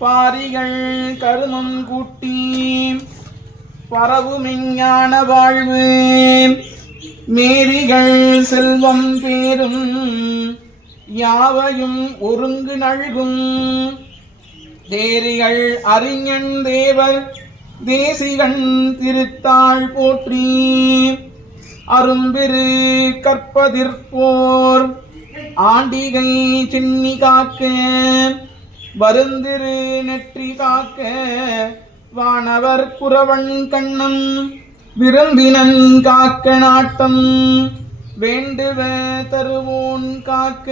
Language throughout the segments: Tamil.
பாரிகள் கருமம் கூட்டி பரவுமெஞ்ஞான வாழ்வு மேரிகள் செல்வம் பேரும் யாவையும் ஒருங்கு நல்கும் தேரிகள் அறிஞன் தேவர் தேசிகன் திருத்தாள் போற்றி அரும்பிரு கற்பதிற்போர் ஆண்டிகை சின்னி காக்க வருந்திரு நெற்றி காக்க வானவர் குறவன் கண்ணம் விரும்பினன் காக்க நாட்டம் வேண்டுவ தருவோன் காக்க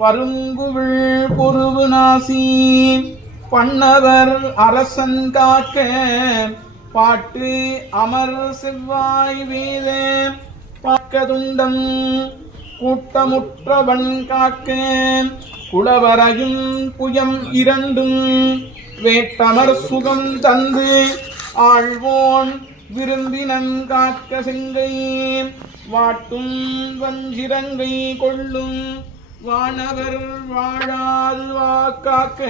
பருங்குவிள் பொருவு நாசி பண்ணவர் அரசன் காக்க பாட்டு அமர் செவ்வாய் வேத பாக்கதுண்டம் கூட்டமுற்றவன் காக்க குளவரையும் புயம் இரண்டும் வேட்டமர் சுகம் தந்து ஆழ்வோன் விரும்பினன் காக்க செங்கை வாட்டும் வஞ்சிரங்கை கொள்ளும் வானவர் வாழாது வாக்காக்க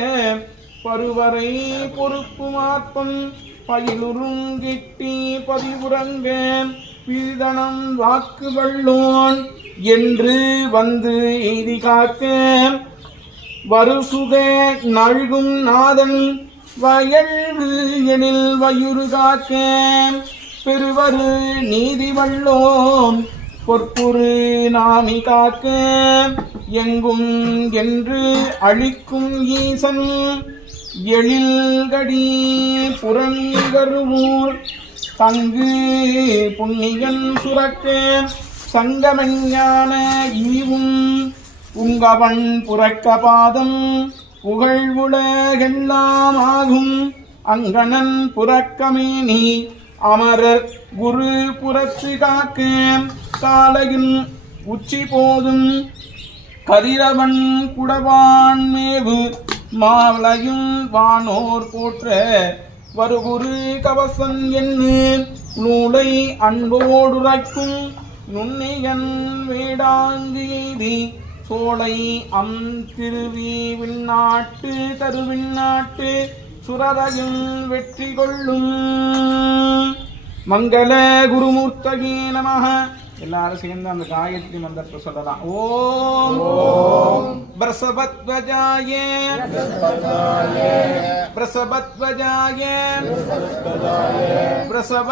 பருவரை பொறுப்பு மாற்பம் பயிலுருங்கிட்டி பதிவுரங்க பீதனம் வாக்கு வள்ளோன் என்று வந்து எய்தி காக்க வருசுக நல்கும் நாதன் வயல்வு எனில் வயுறு காக்க பெருவரு நீதி வள்ளோம் பொற்புரு நாமி காக்க எங்கும் என்று அழிக்கும் ஈசன் எழில்கடி புறங்கருவூர் தங்கு புண்ணியன் சுரக்க சங்கமெஞ்ஞான ஈவும் உங்கவன் புறக்க பாதம் புகழ்வுலகெல்லாம் ஆகும் அங்கணன் புறக்கமேனி அமரர் குரு புரட்சி காக்க காலையின் உச்சி போதும் கதிரவன் குடவான் மேவு மாலையும் வானோர் போற்ற வருகுரு கவசன் என்று நூலை அன்போடுரைக்கும் நுண்ணியன் வேடாங்கி சோலை அம் திருவி விண்ணாட்டு தருவிண்ணாட்டு சுரரையும் வெற்றி கொள்ளும் மங்கள குருமூர்த்தகே நமஹ. எல்லாரும் சேர்ந்து அந்த காயத்ரி மந்திரத்தை சொல்லலாம். ஓம் பிரசபத்வஜாய பிரசபத்வஜாய பிரசப